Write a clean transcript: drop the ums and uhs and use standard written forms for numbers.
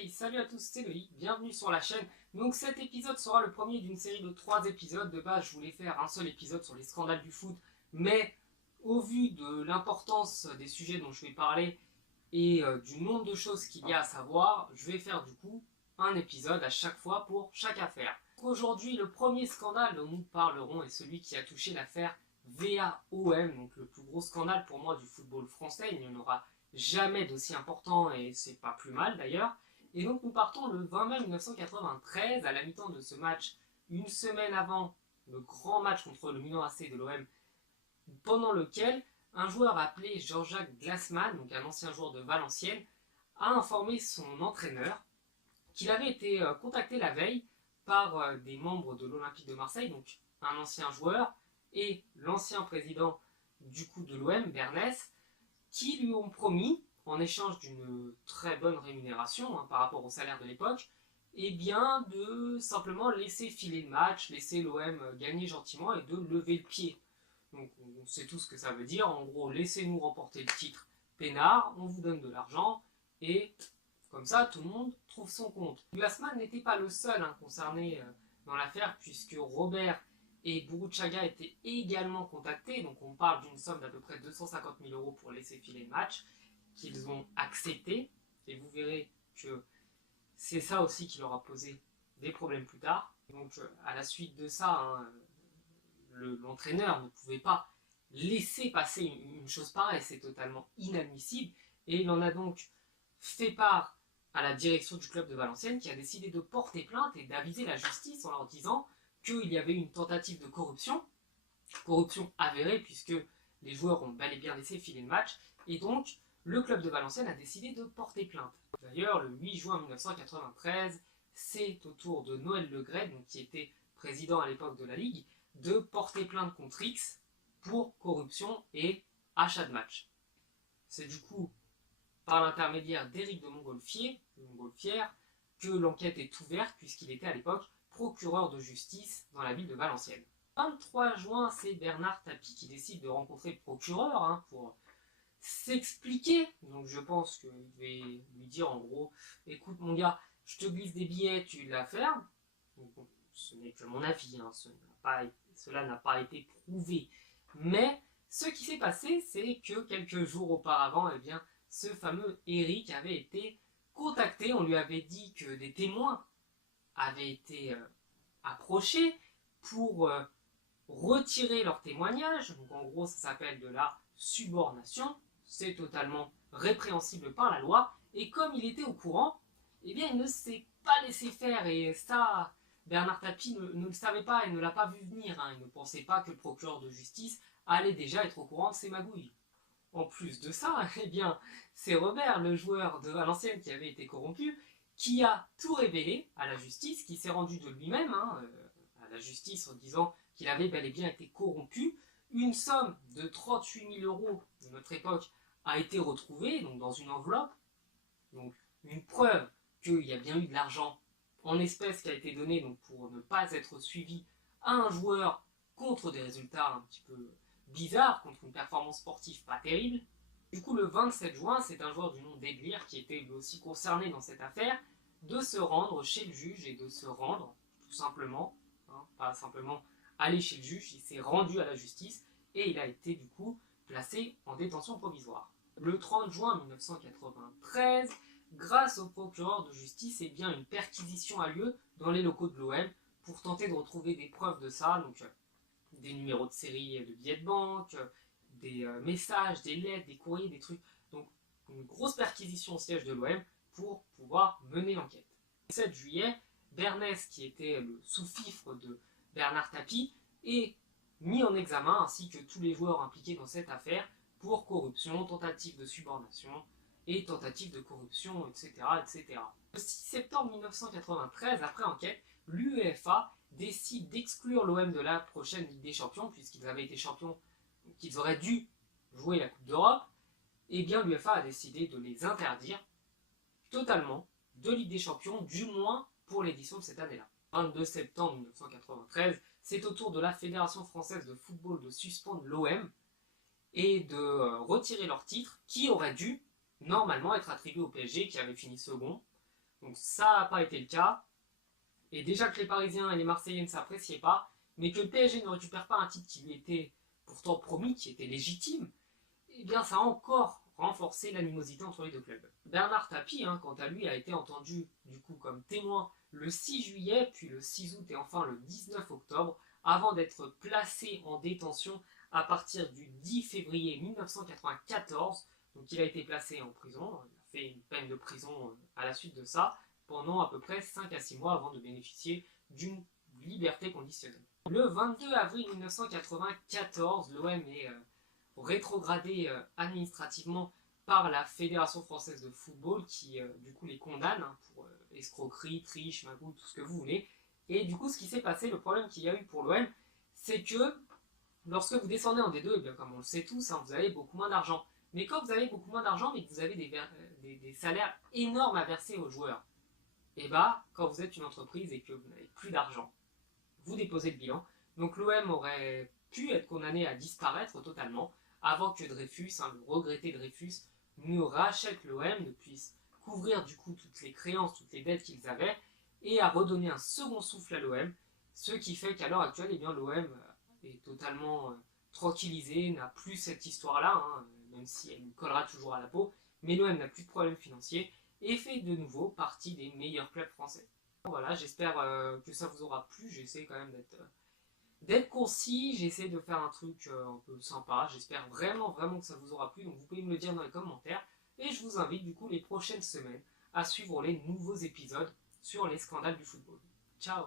Hey, salut à tous, c'est Loïc, bienvenue sur la chaîne. Donc cet épisode sera le premier d'une série de 3 épisodes. De base, je voulais faire un seul épisode sur les scandales du foot, mais au vu de l'importance des sujets dont je vais parler et du nombre de choses qu'il y a à savoir, je vais faire du coup un épisode à chaque fois pour chaque affaire. Aujourd'hui, le premier scandale dont nous parlerons est celui qui a touché l'affaire VAOM, donc le plus gros scandale pour moi du football français. Il n'y en aura jamais d'aussi important et c'est pas plus mal d'ailleurs. Et donc nous partons le 20 mai 1993 à la mi-temps de ce match, une semaine avant le grand match contre le Milan AC de l'OM, pendant lequel un joueur appelé Jean-Jacques Glassman, donc un ancien joueur de Valenciennes, a informé son entraîneur qu'il avait été contacté la veille par des membres de l'Olympique de Marseille, donc un ancien joueur et l'ancien président du coup de l'OM, Bernès, qui lui ont promis, en échange d'une très bonne rémunération par rapport au salaire de l'époque, et bien de simplement laisser filer le match, laisser l'OM gagner gentiment et de lever le pied. Donc on sait tout ce que ça veut dire, en gros laissez-nous remporter le titre peinard, on vous donne de l'argent et comme ça tout le monde trouve son compte. Glassman n'était pas le seul concerné dans l'affaire puisque Robert et Burruchaga étaient également contactés, donc on parle d'une somme d'à peu près 250 000 € pour laisser filer le match, qu'ils ont accepté, et vous verrez que c'est ça aussi qui leur a posé des problèmes plus tard. Donc à la suite de ça, l'entraîneur ne pouvait pas laisser passer une chose pareille, c'est totalement inadmissible, et il en a donc fait part à la direction du club de Valenciennes qui a décidé de porter plainte et d'aviser la justice en leur disant qu'il y avait une tentative de corruption avérée puisque les joueurs ont bel et bien laissé filer le match, et donc le club de Valenciennes a décidé de porter plainte. D'ailleurs, le 8 juin 1993, c'est au tour de Noël Le Graët, qui était président à l'époque de la Ligue, de porter plainte contre X pour corruption et achat de match. C'est du coup par l'intermédiaire d'Éric de Montgolfière que l'enquête est ouverte puisqu'il était à l'époque procureur de justice dans la ville de Valenciennes. Le 23 juin, c'est Bernard Tapie qui décide de rencontrer le procureur pour s'expliquer. Donc je pense qu'il devait lui dire en gros, écoute mon gars, je te glisse des billets, tu la fermes. Donc, bon, ce n'est que mon avis, cela n'a pas été prouvé. Mais ce qui s'est passé, c'est que quelques jours auparavant, ce fameux Eric avait été contacté. On lui avait dit que des témoins avaient été approchés pour retirer leur témoignage. Donc en gros, ça s'appelle de la subornation. C'est totalement répréhensible par la loi. Et comme il était au courant, il ne s'est pas laissé faire. Et ça, Bernard Tapie ne le savait pas et ne l'a pas vu venir. Il ne pensait pas que le procureur de justice allait déjà être au courant de ces magouilles. En plus de ça, c'est Robert, le joueur de Valenciennes qui avait été corrompu, qui a tout révélé à la justice, qui s'est rendu de lui-même à la justice en disant qu'il avait bel et bien été corrompu. Une somme de 38 000 € de notre époque a été retrouvée donc dans une enveloppe, donc une preuve qu'il y a bien eu de l'argent en espèces qui a été donné pour ne pas être suivi à un joueur contre des résultats un petit peu bizarre, contre une performance sportive pas terrible. Du coup, le 27 juin, c'est un joueur du nom d'Edlir qui était lui aussi concerné dans cette affaire, de se rendre chez le juge et de se rendre, tout simplement, pas simplement aller chez le juge, il s'est rendu à la justice et il a été du coup placé en détention provisoire. Le 30 juin 1993, grâce au procureur de justice, une perquisition a lieu dans les locaux de l'OM pour tenter de retrouver des preuves de ça, donc des numéros de série de billets de banque, des messages, des lettres, des courriers, des trucs. Donc une grosse perquisition au siège de l'OM pour pouvoir mener l'enquête. Le 7 juillet, Bernès, qui était le sous-fifre de Bernard Tapie, est mis en examen ainsi que tous les joueurs impliqués dans cette affaire pour corruption, tentative de subornation et tentative de corruption, etc., etc. Le 6 septembre 1993, après enquête, l'UEFA décide d'exclure l'OM de la prochaine Ligue des Champions, puisqu'ils avaient été champions, qu'ils auraient dû jouer la Coupe d'Europe. L'UEFA a décidé de les interdire totalement de Ligue des Champions, du moins pour l'édition de cette année-là. 22 septembre 1993, c'est au tour de la Fédération française de football de suspendre l'OM et de retirer leur titre, qui aurait dû normalement être attribué au PSG, qui avait fini second. Donc ça n'a pas été le cas. Et déjà que les Parisiens et les Marseillais ne s'appréciaient pas, mais que le PSG ne récupère pas un titre qui lui était pourtant promis, qui était légitime, eh bien ça a encore renforcé l'animosité entre les deux clubs. Bernard Tapie, quant à lui, a été entendu du coup comme témoin le 6 juillet, puis le 6 août et enfin le 19 octobre, avant d'être placé en détention à partir du 10 février 1994. Donc il a été placé en prison, il a fait une peine de prison à la suite de ça, pendant à peu près 5 à 6 mois avant de bénéficier d'une liberté conditionnelle. Le 22 avril 1994, l'OM est rétrogradé administrativement par la Fédération française de football qui du coup les condamne pour escroquerie, triche, magouille, tout ce que vous voulez. Et du coup ce qui s'est passé, le problème qu'il y a eu pour l'OM, c'est que lorsque vous descendez en D2, et bien comme on le sait tous, vous avez beaucoup moins d'argent. Mais quand vous avez beaucoup moins d'argent, mais que vous avez des salaires énormes à verser aux joueurs, et bah quand vous êtes une entreprise et que vous n'avez plus d'argent, vous déposez le bilan. Donc l'OM aurait pu être condamné à disparaître totalement avant que Dreyfus, le regretté Dreyfus, ne rachète l'OM, ne puisse couvrir du coup toutes les créances, toutes les dettes qu'ils avaient et à redonner un second souffle à l'OM, ce qui fait qu'à l'heure actuelle, eh bien, l'OM est totalement tranquillisé, n'a plus cette histoire-là, même si elle nous collera toujours à la peau, mais l'OM n'a plus de problème financier et fait de nouveau partie des meilleurs clubs français. Voilà, j'espère que ça vous aura plu. J'essaie quand même d'être concis. J'essaie de faire un truc un peu sympa. J'espère vraiment que ça vous aura plu. Donc vous pouvez me le dire dans les commentaires. Et je vous invite du coup les prochaines semaines à suivre les nouveaux épisodes sur les scandales du football. Ciao!